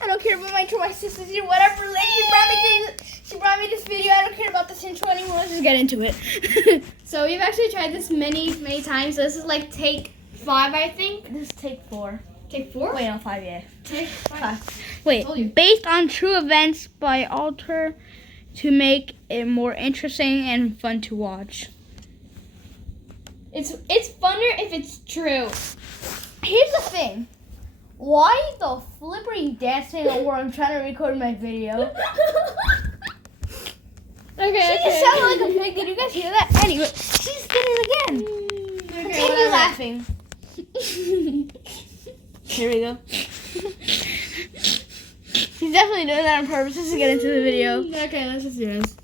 I don't care about my intro. My sister's here. Whatever. She brought me this video. I don't care about this intro anymore. Let's just get into it. So we've actually tried this many times. So this is like take 5, I think. This is take 4. Take 4? Wait, no, 5. Yeah. Take 5. Wait. Based on true events by Alter to make it more interesting and fun to watch. It's funner if it's true. Here's the thing. Why the flip are you dancing over I'm trying to record my video? She just sounded like a pig. Did you guys hear that? Anyway, she's did it again. Continue laughing. Here we go. She's definitely doing that on purpose just to get into the video. Okay, let's just do this.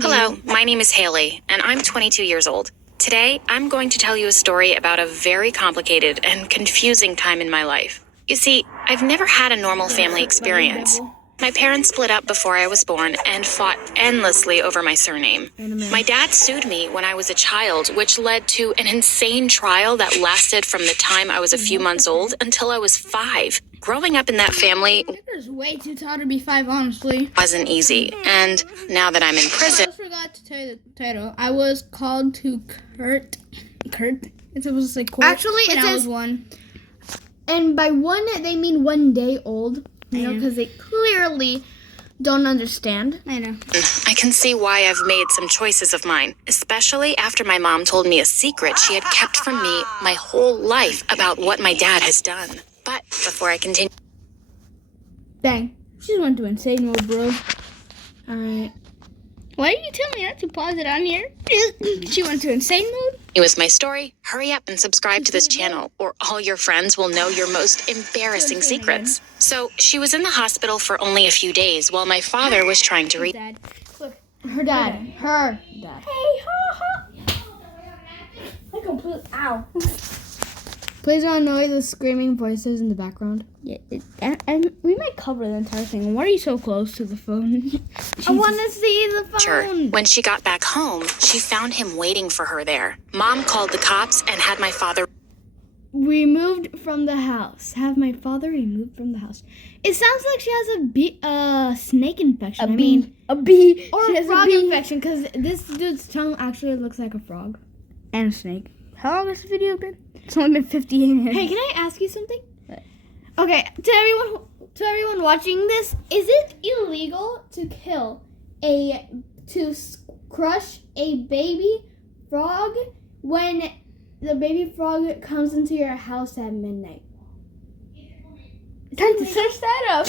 Hello, my name is Haley, and I'm 22 years old. Today, I'm going to tell you a story about a very complicated and confusing time in my life. You see, I've never had a normal family experience. My parents split up before I was born and fought endlessly over my surname. My dad sued me when I was a child, which led to an insane trial that lasted from the time I was a few months old until I was 5. Growing up in that family was way too tall to be 5, honestly. Wasn't easy, and now that I'm in prison... I just forgot to tell you the title. I was called to Kurt. It was like court. Actually, it says, I was 1. And by 1, they mean 1 day old. You know, because they clearly don't understand. I know. I can see why I've made some choices of mine, especially after my mom told me a secret she had kept from me my whole life about what my dad has done. But before I continue... Dang. She just went to insane mode, bro. Alright. Why did you tell me not to pause it on here? She went to insane mode? It was my story. Hurry up and subscribe to this channel, or all your friends will know your most embarrassing secrets. So, she was in the hospital for only a few days while my father was trying to read... Look, her dad. Hey, ha, ha. I completely... Ow. Please don't annoy the screaming voices in the background. Yeah, we might cover the entire thing. Why are you so close to the phone? I want to see the phone. Sure. When she got back home, she found him waiting for her there. Mom called the cops and had my father removed from the house. Have my father removed from the house. It sounds like she has a snake infection. A bee. Or she has a frog infection because this dude's tongue actually looks like a frog. And a snake. How long has the video been? It's only been 58 minutes. Hey, can I ask you something? What? Okay, to everyone watching this, is it illegal to crush a baby frog when the baby frog comes into your house at midnight? Time to search that up.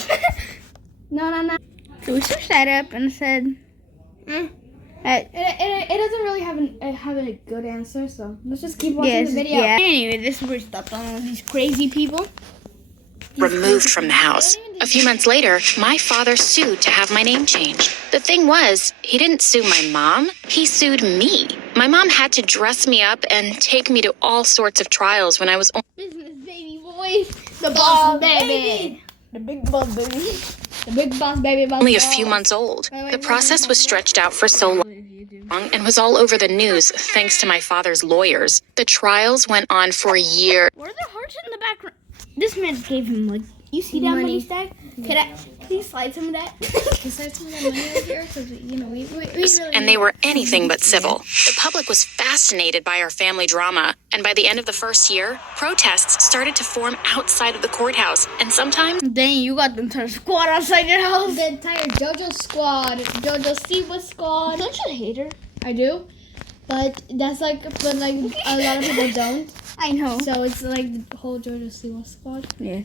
No. So we searched that up and said, It doesn't really have a good answer, so let's just keep watching the video. Yeah. Anyway, this is where we stopped on these crazy people. Removed from the house. A few months later, my father sued to have my name changed. The thing was, he didn't sue my mom, he sued me. My mom had to dress me up and take me to all sorts of trials when I was Business baby boys, the boss baby. The big boss baby. The big boss baby boss. Only a few months old. The process was stretched out for so long and was all over the news thanks to my father's lawyers. The trials went on for a year. What are the hearts in the background? This man gave him like, you see that money stack? Can you slide some of that? Can you slide some of that money over here? Because, you know, we really and they were anything but civil. The public was fascinated by our family drama, and by the end of the first year, protests started to form outside of the courthouse, and sometimes... Dang, you got the entire squad outside your house. The entire JoJo squad, JoJo Siwa squad. Don't you hate her? I do, but a lot of people don't. I know. So it's like the whole JoJo Siwa squad. Yeah,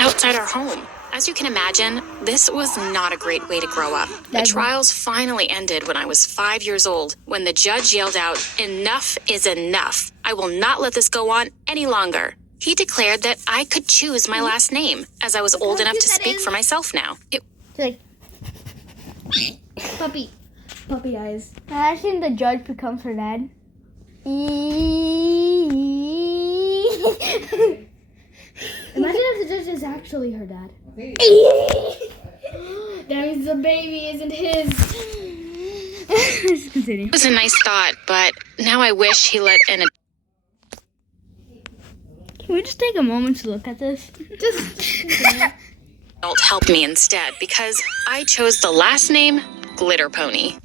outside our home. As you can imagine, this was not a great way to grow up. The trials finally ended when I was 5 years old, when the judge yelled out, "Enough is enough. I will not let this go on any longer." He declared that I could choose my last name, as I was old enough to speak for myself now. Like, puppy eyes. I think the judge becomes her dad. Imagine if the judge is actually her dad. That means the baby isn't his. Let's continue. It was a nice thought, but now I wish he let in a... Can we just take a moment to look at this? Adult helped me instead because I chose the last name Glitter Pony.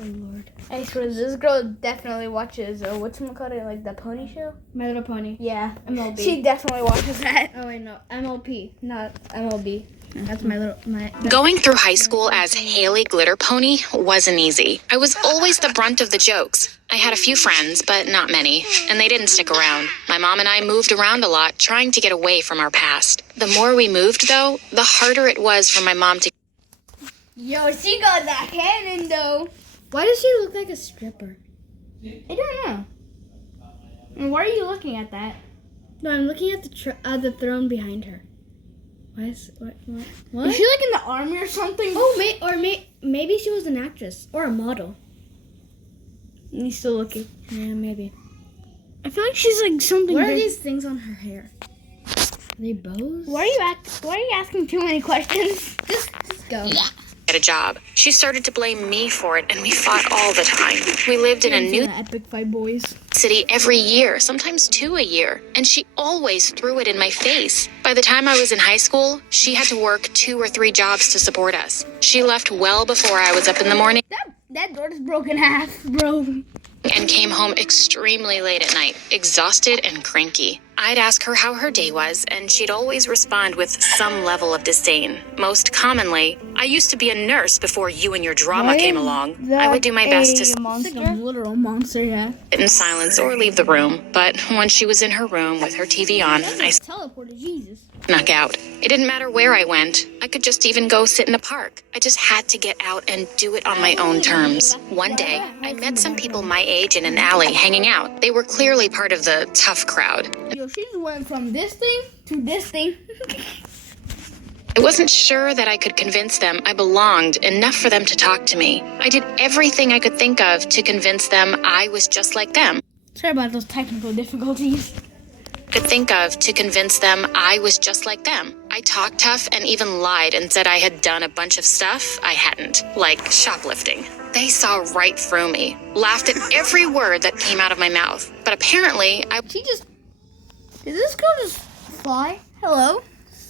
Oh Lord. I swear this girl definitely watches whatchamacallit, like the pony show? My Little Pony. Yeah. MLB. She definitely watches that. Oh wait, no, MLP, not MLB. That's my. Going through high school as Haley Glitter Pony wasn't easy. I was always the brunt of the jokes. I had a few friends, but not many, and they didn't stick around. My mom and I moved around a lot, trying to get away from our past. The more we moved, though, the harder it was for my mom to... Yo, she got that cannon though. Why does she look like a stripper? I don't know. And why are you looking at that? No, I'm looking at the throne behind her. Why is what? Is she like in the army or something? Oh, maybe she was an actress or a model. He's still looking. Yeah, maybe. I feel like she's like something. What are big. these things on her hair? Are they bows? Why are you asking too many questions? Just go. Yeah. get a job. She started to blame me for it, and we fought all the time. We lived in a new Epic Fight Boys. city every year, sometimes 2 a year, and she always threw it in my face. By the time I was in high school, she had to work 2 or 3 jobs to support us. She left well before I was up in the morning That door is broken half, bro. and came home extremely late at night, exhausted and cranky. I'd ask her how her day was, and she'd always respond with some level of disdain. Most commonly, I used to be a nurse before you and your drama came along. I would do my best to Like a literal monster, yeah. sit in silence or leave the room, but once she was in her room with her TV on, I Teleported Jesus. snuck out. It didn't matter where I went. I could just even go sit in a park. I just had to get out and do it on my own terms. One day, I met some people my age in an alley hanging out. They were clearly part of the tough crowd. Yo, she just went from this thing to this thing. I wasn't sure that I could convince them I belonged enough for them to talk to me. I did everything I could think of to convince them I was just like them. Sorry about those technical difficulties. I was just like them. I talked tough and even lied and said I had done a bunch of stuff I hadn't, like shoplifting. They saw right through me, laughed at every word that came out of my mouth. But apparently, I Did this girl just fly? Hello?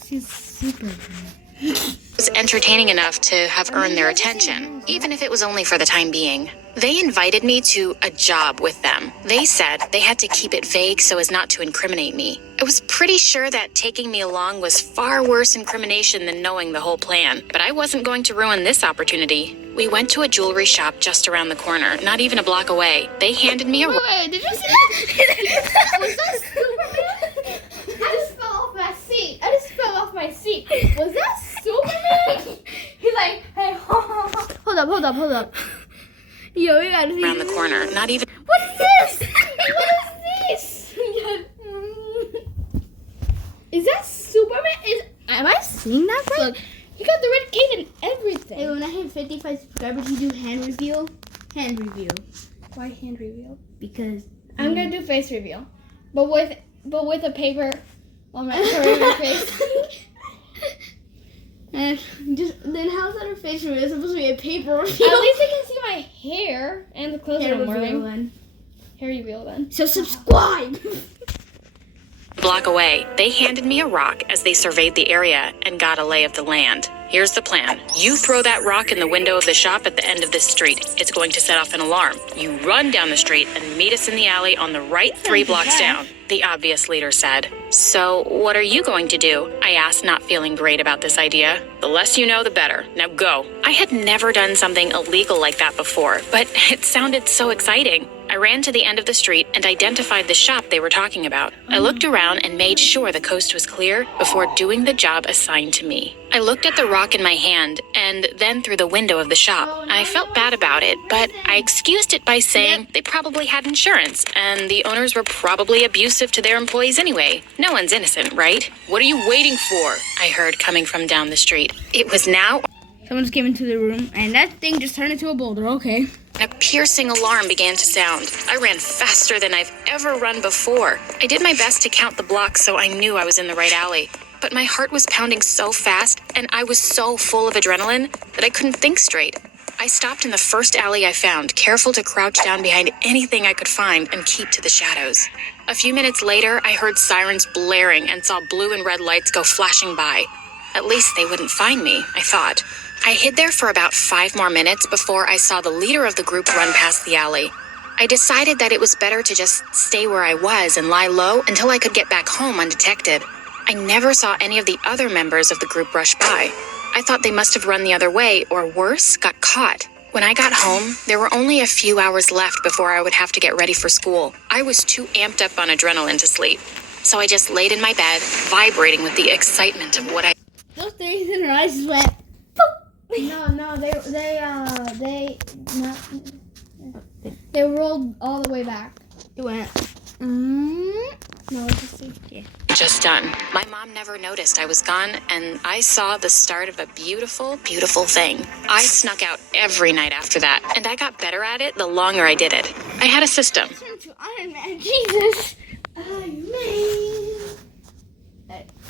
She's super good. was entertaining enough to have earned their attention, even if it was only for the time being. They invited me to a job with them. They said they had to keep it vague so as not to incriminate me. I was pretty sure that taking me along was far worse incrimination than knowing the whole plan, but I wasn't going to ruin this opportunity. We went to a jewelry shop just around the corner, not even a block away. They handed me a Wait, did you see that? Was that Superman? I just fell off my seat. Was that Superman? He's like, hey, hold up. Yo, you gotta see. around the corner, not even What is this? What is this? Is that Superman? Am I seeing that right? Look, you got the red cape and everything. Hey, when I hit 55 subscribers, you do hand reveal. Hand reveal. Why hand reveal? Because I'm gonna do face reveal, but with a paper on my covering my face. and then how's that her face reveal? It's supposed to be a paper reveal. At least I can see my hair and the clothes that Hair I'm reveal wearing. then. Hair reveal then. So subscribe. a block away. They handed me a rock as they surveyed the area and got a lay of the land. Here's the plan. You throw that rock in the window of the shop at the end of this street. It's going to set off an alarm. You run down the street and meet us in the alley on the right 3 blocks down, the obvious leader said. So, what are you going to do? I asked, not feeling great about this idea. The less you know, the better. Now go. I had never done something illegal like that before, but it sounded so exciting. I ran to the end of the street and identified the shop they were talking about. I looked around and made sure the coast was clear before doing the job assigned to me. I looked at the rock in my hand and then through the window of the shop. I felt bad about it, but I excused it by saying they probably had insurance and the owners were probably abusive to their employees anyway. No one's innocent, right? What are you waiting for? I heard coming from down the street. It was now Someone just came into the room, and that thing just turned into a boulder. Okay. a piercing alarm began to sound. I ran faster than I've ever run before. I did my best to count the blocks so I knew I was in the right alley. But my heart was pounding so fast, and I was so full of adrenaline that I couldn't think straight. I stopped in the first alley I found, careful to crouch down behind anything I could find and keep to the shadows. A few minutes later, I heard sirens blaring and saw blue and red lights go flashing by. At least they wouldn't find me, I thought. I hid there for about 5 more minutes before I saw the leader of the group run past the alley. I decided that it was better to just stay where I was and lie low until I could get back home undetected. I never saw any of the other members of the group rush by. I thought they must have run the other way, or worse, got caught. When I got home, there were only a few hours left before I would have to get ready for school. I was too amped up on adrenaline to sleep. So I just laid in my bed, vibrating with the excitement of what I... Those things in her eyes just went. No, they rolled all the way back. It went. No, let's just see. Yeah. just done. My mom never noticed I was gone, and I saw the start of a beautiful, beautiful thing. I snuck out every night after that, and I got better at it the longer I did it. I had a system. Turn to Iron Man. Jesus. Iron Man.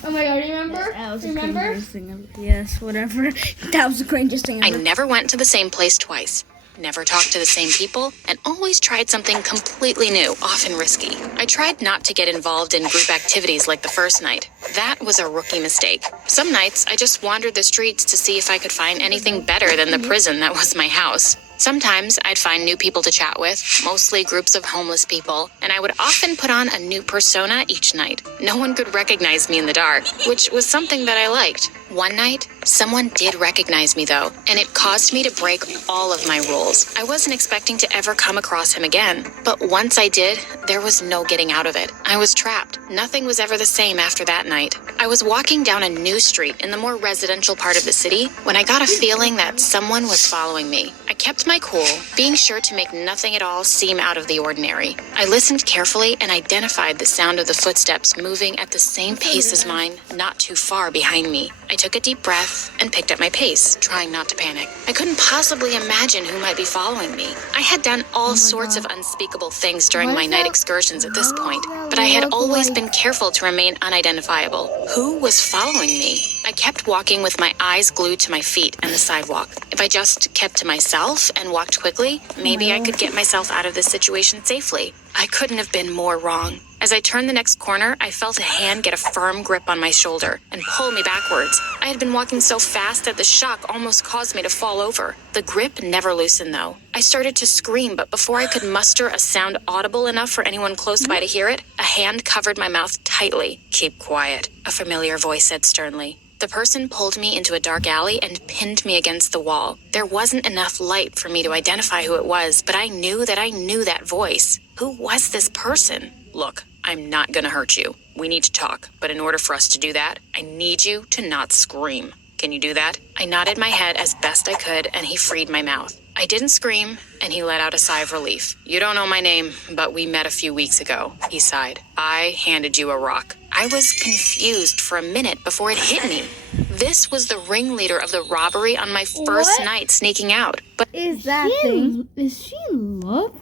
Oh my god, remember? That was the Remember? cringiest thing ever. Yes, whatever. That was the cringiest thing I ever. never went to the same place twice, never talked to the same people, and always tried something completely new, often risky. I tried not to get involved in group activities like the first night. That was a rookie mistake. Some nights, I just wandered the streets to see if I could find anything better than the prison that was my house. Sometimes I'd find new people to chat with, mostly groups of homeless people, and I would often put on a new persona each night. No one could recognize me in the dark, which was something that I liked. One night, someone did recognize me though, and it caused me to break all of my rules. I wasn't expecting to ever come across him again, but once I did, there was no getting out of it. I was trapped. Nothing was ever the same after that night. I was walking down a new street in the more residential part of the city when I got a feeling that someone was following me. I kept my cool, being sure to make nothing at all seem out of the ordinary. I listened carefully and identified the sound of the footsteps moving at the same pace as mine, not too far behind me. I took a deep breath and picked up my pace, trying not to panic. I couldn't possibly imagine who might be following me. I had done all sorts of unspeakable things during my night excursions at this point, but I had always been careful to remain unidentifiable. Who was following me? I kept walking with my eyes glued to my feet and the sidewalk. If I just kept to myself and walked quickly, maybe I could get myself out of this situation safely. I couldn't have been more wrong. As I turned the next corner, I felt a hand get a firm grip on my shoulder and pull me backwards. I had been walking so fast that the shock almost caused me to fall over. The grip never loosened, though. I started to scream, but before I could muster a sound audible enough for anyone close by to hear it, a hand covered my mouth tightly. "Keep quiet," a familiar voice said sternly. The person pulled me into a dark alley and pinned me against the wall. There wasn't enough light for me to identify who it was, but I knew that voice. Who was this person? "Look, I'm not gonna hurt you. We need to talk, but in order for us to do that, I need you to not scream. Can you do that?" I nodded my head as best I could, and he freed my mouth. I didn't scream, and he let out a sigh of relief. "You don't know my name, but we met a few weeks ago," he sighed. "I handed you a rock." I was confused for a minute before it hit me. This was the ringleader of the robbery on my first night sneaking out. But Is that thing? Is she in love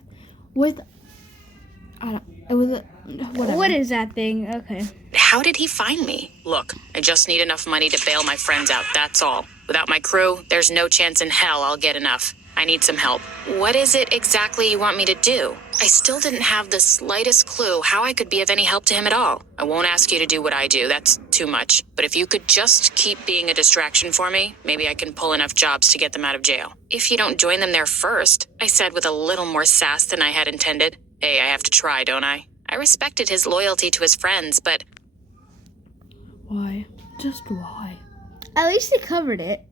with? It was a, whatever. What is that thing? Okay. how did he find me? "Look, I just need enough money to bail my friends out, that's all. Without my crew, there's no chance in hell I'll get enough. I need some help." "What is it exactly you want me to do?" I still didn't have the slightest clue how I could be of any help to him at all. "I won't ask you to do what I do, that's too much. But if you could just keep being a distraction for me, maybe I can pull enough jobs to get them out of jail." "If you don't join them there first," I said with a little more sass than I had intended. "Hey, I have to try, don't I?" I respected his loyalty to his friends, but Why? Just why? At least they covered it.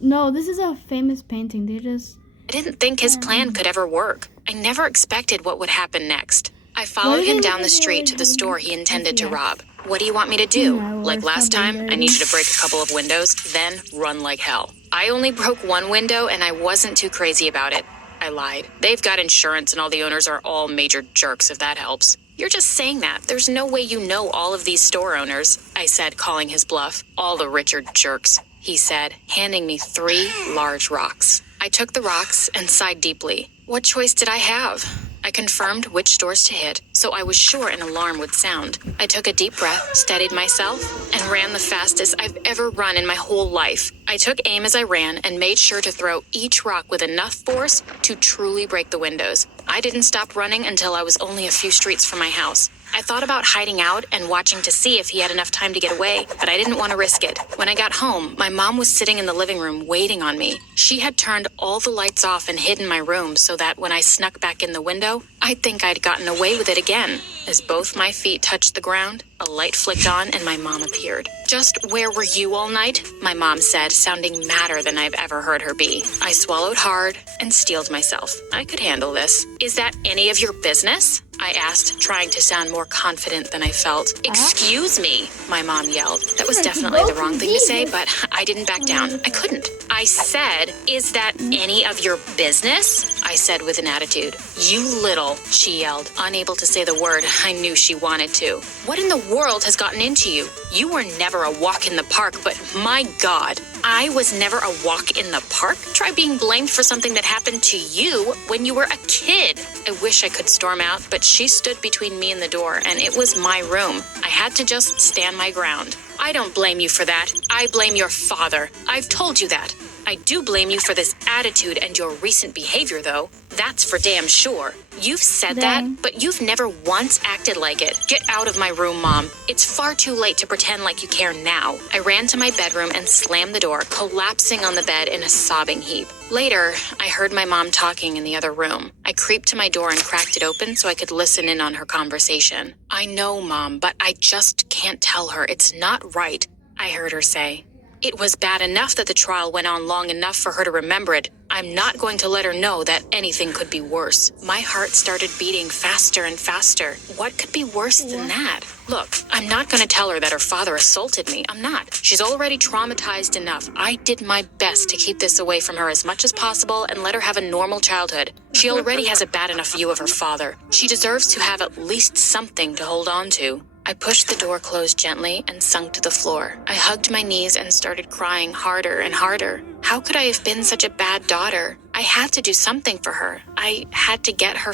No, this is a famous painting. They just... I didn't think his plan could ever work. I never expected what would happen next. I followed him down the street to the store he intended to rob. "What do you want me to do? Like last time, I need you to break a couple of windows, then run like hell." I only broke one window, and I wasn't too crazy about it. I lied. "They've got insurance, and all the owners are all major jerks, if that helps." "You're just saying that. There's no way you know all of these store owners," I said, calling his bluff. "All the richer jerks," he said, handing me 3 large rocks. I took the rocks and sighed deeply. What choice did I have? I confirmed which stores to hit, so I was sure an alarm would sound. I took a deep breath, steadied myself, and ran the fastest I've ever run in my whole life. I took aim as I ran and made sure to throw each rock with enough force to truly break the windows. I didn't stop running until I was only a few streets from my house. I thought about hiding out and watching to see if he had enough time to get away, but I didn't want to risk it. When I got home, my mom was sitting in the living room waiting on me. She had turned all the lights off and hid in my room so that when I snuck back in the window, I'd think I'd gotten away with it again. As both my feet touched the ground, a light flicked on and my mom appeared. "Just where were you all night?" my mom said, sounding madder than I've ever heard her be. I swallowed hard and steeled myself. I could handle this. "Is that any of your business?" I asked, trying to sound more confident than I felt. "Excuse me," my mom yelled. That was definitely the wrong thing to say, but I didn't back down. I couldn't. I said, "Is that any of your business?" I said with an attitude. "You little," she yelled, unable to say the word I knew she wanted to. "What in the world has gotten into you? You were never a walk in the park, but my God, I was never a walk in the park? Try being blamed for something that happened to you when you were a kid." I wish I could storm out, but she stood between me and the door, and it was my room. I had to just stand my ground. "I don't blame you for that. I blame your father. I've told you that. I do blame you for this attitude and your recent behavior, though. That's for damn sure. You've said that, but you've never once acted like it. Get out of my room, Mom. It's far too late to pretend like you care now." I ran to my bedroom and slammed the door, collapsing on the bed in a sobbing heap. Later, I heard my mom talking in the other room. I creeped to my door and cracked it open so I could listen in on her conversation. "I know, Mom, but I just can't tell her. It's not right," I heard her say. "It was bad enough that the trial went on long enough for her to remember it. I'm not going to let her know that anything could be worse." My heart started beating faster and faster. What could be worse than that? Look, I'm not going to tell her that her father assaulted me. I'm not. She's already traumatized enough. I did my best to keep this away from her as much as possible and let her have a normal childhood. She already has a bad enough view of her father. She deserves to have at least something to hold on to. I pushed the door closed gently and sunk to the floor. I hugged my knees and started crying harder and harder. How could I have been such a bad daughter? I had to do something for her. I had to get her.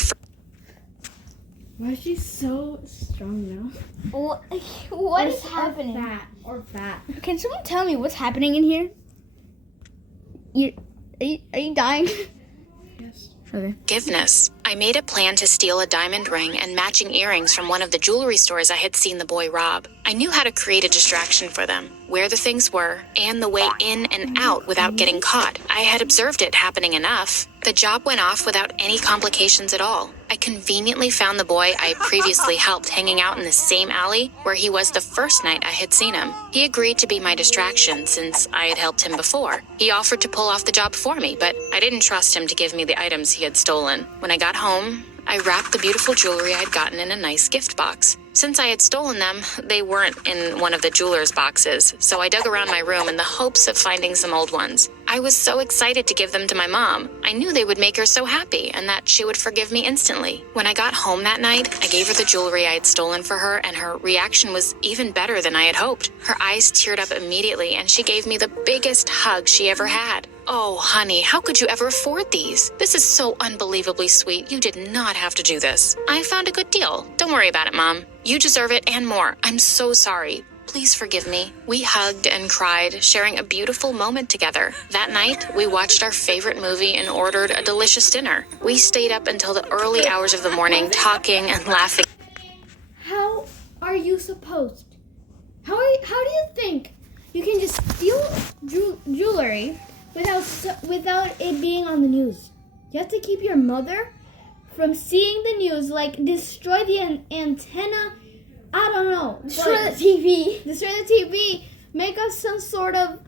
Why is she so strong now? What is happening? Fat. Can someone tell me what's happening in here? Are you dying? Yes. Okay. Forgiveness. I made a plan to steal a diamond ring and matching earrings from one of the jewelry stores I had seen the boy rob. I knew how to create a distraction for them, where the things were, and the way in and out without getting caught. I had observed it happening enough. The job went off without any complications at all. I conveniently found the boy I previously helped hanging out in the same alley where he was the first night I had seen him. He agreed to be my distraction since I had helped him before. He offered to pull off the job for me, but I didn't trust him to give me the items he had stolen. When I got home, I wrapped the beautiful jewelry I'd gotten in a nice gift box. Since I had stolen them, they weren't in one of the jeweler's boxes, so I dug around my room in the hopes of finding some old ones. I was so excited to give them to my mom. I knew they would make her so happy and that she would forgive me instantly. When I got home that night, I gave her the jewelry I had stolen for her, and her reaction was even better than I had hoped. Her eyes teared up immediately, and she gave me the biggest hug she ever had. "Oh, honey, how could you ever afford these? This is so unbelievably sweet. You did not have to do this. I found a good deal. Don't worry about it, Mom. You deserve it and more. I'm so sorry. Please forgive me." We hugged and cried, sharing a beautiful moment together. That night, we watched our favorite movie and ordered a delicious dinner. We stayed up until the early hours of the morning, talking and laughing. How are you supposed? How do you think you can just steal jewelry without it being on the news? You have to keep your mother from seeing the news, like destroy the antenna. I don't know. Destroy the TV. Destroy the TV. Make us some sort of,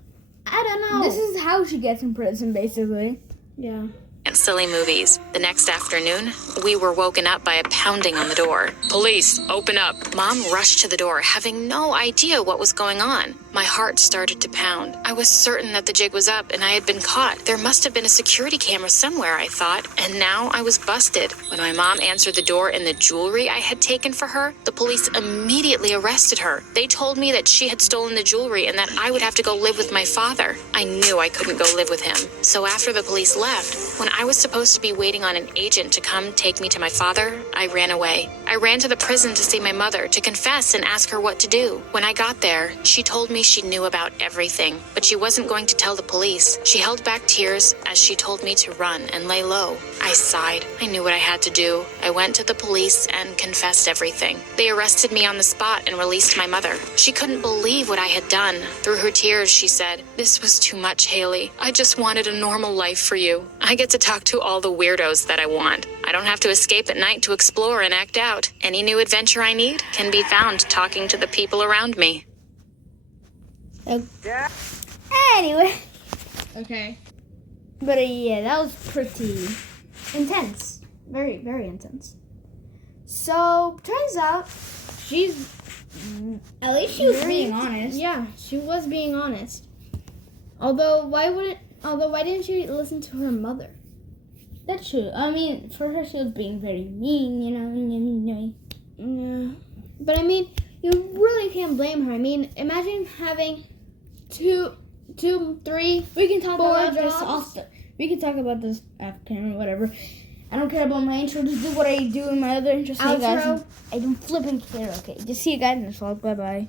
I don't know. This is how she gets in prison, basically. Yeah. And silly movies. The next afternoon, we were woken up by a pounding on the door. "Police, open up." Mom rushed to the door, having no idea what was going on. My heart started to pound. I was certain that the jig was up and I had been caught. There must have been a security camera somewhere, I thought, and now I was busted. When my mom answered the door in the jewelry I had taken for her, the police immediately arrested her. They told me that she had stolen the jewelry and that I would have to go live with my father. I knew I couldn't go live with him. So after the police left, when I was supposed to be waiting on an agent to come take me to my father, I ran away. I ran to the prison to see my mother, to confess and ask her what to do. When I got there, she told me me she knew about everything, but she wasn't going to tell the police. She held back tears as she told me to run and lay low. I sighed. I knew what I had to do. I went to the police and confessed everything. They arrested me on the spot and released my mother. She couldn't believe what I had done. Through her tears, she said, "This was too much, Haley. I just wanted a normal life for you. I get to talk to all the weirdos that I want. I don't have to escape at night to explore and act out. Any new adventure I need can be found talking to the people around me." Anyway, Okay. but yeah, that was pretty intense. Very, very intense. So, turns out she's... At least she was being honest. Yeah, she was being honest. Although, why didn't she listen to her mother? That's true. I mean, for her, she was being very mean, you know. Yeah. But I mean, you really can't blame her. I mean, imagine having two, three, We can talk 4 about this jobs. after. We can talk about this after or whatever. I don't care about my intro. Just do what I do in my other intro. See you guys. Outro. I don't flipping care. Okay. Just see you guys in the vlog. Bye bye.